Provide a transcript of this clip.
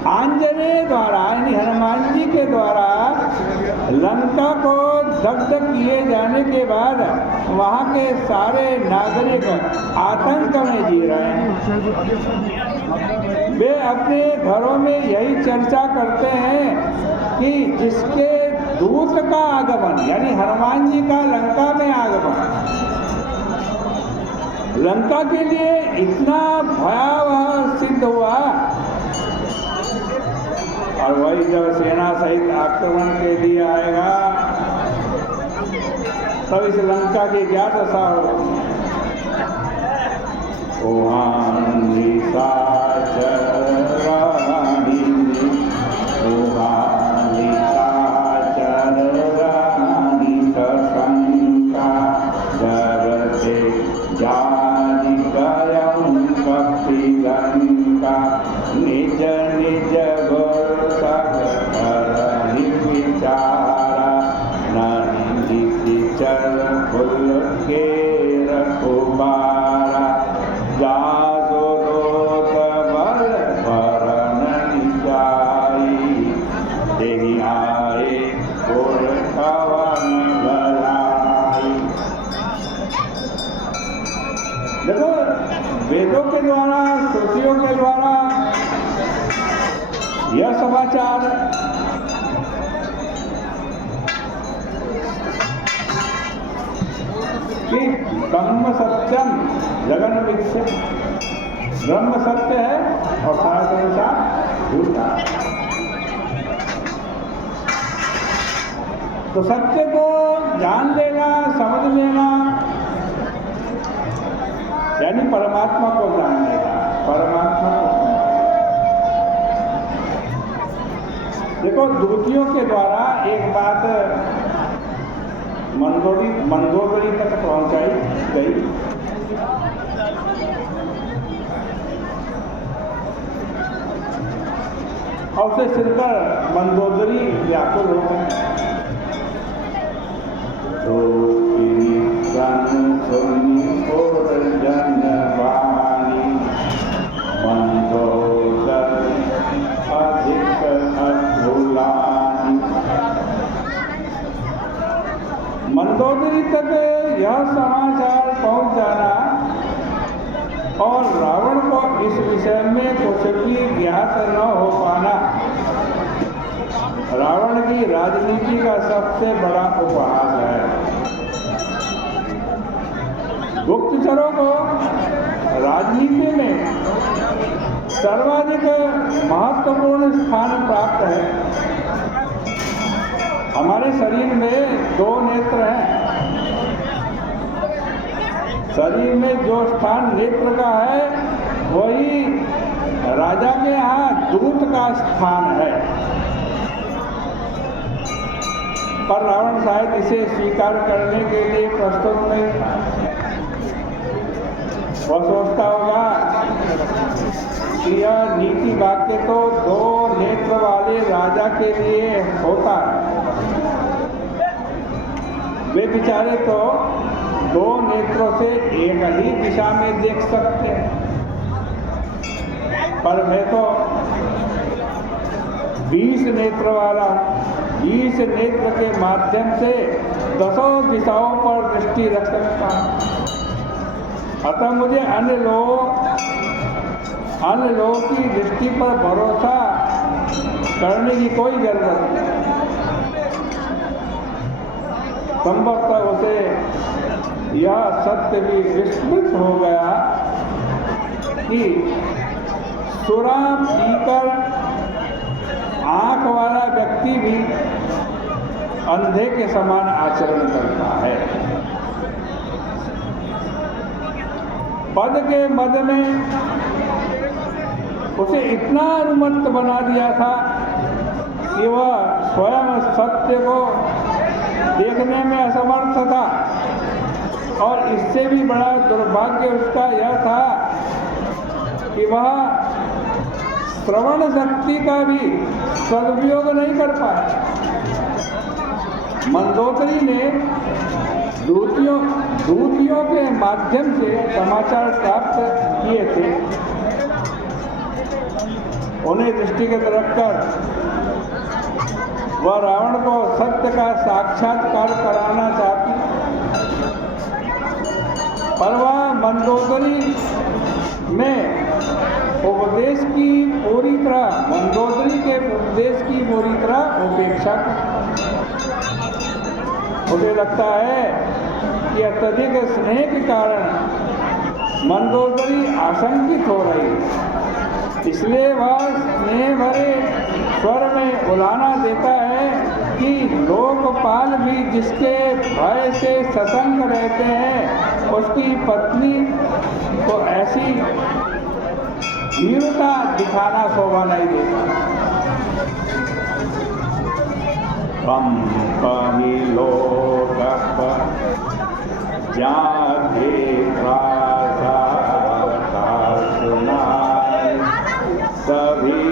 आंजनेय द्वारा यानी हनुमान जी के द्वारा लंका को दग्ध किए जाने के बाद वहाँ के सारे नागरिक आतंक में जी रहे हैं। वे अपने घरों में यही चर्चा करते हैं कि जिसके दूत का आगमन यानी हनुमान जी का लंका में आगमन लंका के लिए इतना भयावह सिद्ध हुआ, और वही जब सेना सहित आक्रमण के लिए आएगा तब इस लंका की क्या दशा होगी। निज निज विचारा नहीं चल फुल के रखुबारा जासो लोक बल भरण जाई देहि आए और कवन भलाई। देखो वेदों के द्वारा श्रुतियों के द्वारा यह समाचार कि ब्रह्म सत्यम जगन मिथ्या, ब्रह्म सत्य है और सारा संसार झूठा। तो सत्य को जान लेना, समझ लेना यानी परमात्मा को जान लेना, परमात्मा को। देखो दूतियों के द्वारा एक बात मंदोदरी तक पहुंचाई गई। और उसे सुनकर मंदोदरी व्याकुल हो गए। मंदोदरी तक यह समाचार पहुंच जाना और रावण को इस विषय में कुछ भी ज्ञात न हो पाना रावण की राजनीति का सबसे बड़ा उपहास है। गुप्तचरों को राजनीति में सर्वाधिक महत्वपूर्ण स्थान प्राप्त है। हमारे शरीर में 2 नेत्र हैं। शरीर में जो स्थान नेत्र का है वही राजा के यहाँ दूत का स्थान है। पर रावण शायद इसे स्वीकार करने के लिए प्रस्तुत नहीं था। वह सोचता होगा कि यह नीति वाक्य तो 2 नेत्र वाले राजा के लिए होता है। वे बेचारे तो 2 नेत्रों से एक ही दिशा में देख सकते हैं, पर मैं तो 20 नेत्र वाला, 20 नेत्र के माध्यम से 10 दिशाओं पर दृष्टि रख सकता हूं। अतः मुझे अन्य लोगों की दृष्टि पर भरोसा करने की कोई जरूरत नहीं। संभवतः उसे यह सत्य भी विस्मृत हो गया कि सुरा पीकर आंख वाला व्यक्ति भी अंधे के समान आचरण करता है। पद के मद में उसे इतना अनुमत बना दिया था कि वह स्वयं सत्य को देखने में असमर्थ था। और इससे भी बड़ा दुर्भाग्य उसका यह था कि वह श्रवण शक्ति का भी सदुपयोग नहीं कर पाया। मंदोदरी ने दूतियों के माध्यम से समाचार प्राप्त किए थे उन्हें दृष्टिगत रखकर वह रावण को सत्य का साक्षात्कार कराना चाहती, पर वह मंदोदरी में उपदेश की पूरी तरह, मंदोदरी के उपदेश की पूरी तरह उपेक्षा कर। मुझे लगता है कि अत्यधिक स्नेह के कारण मंदोदरी आशंकित हो रही है, इसलिए वह स्नेह भरे स्वर में उलाना देता है कि लोकपाल भी जिसके भय से सतंग रहते हैं, उसकी पत्नी को ऐसी वीरता दिखाना शोभा नहीं देता। कम कही लोग जाके प्रार्थना सुनाए, सभी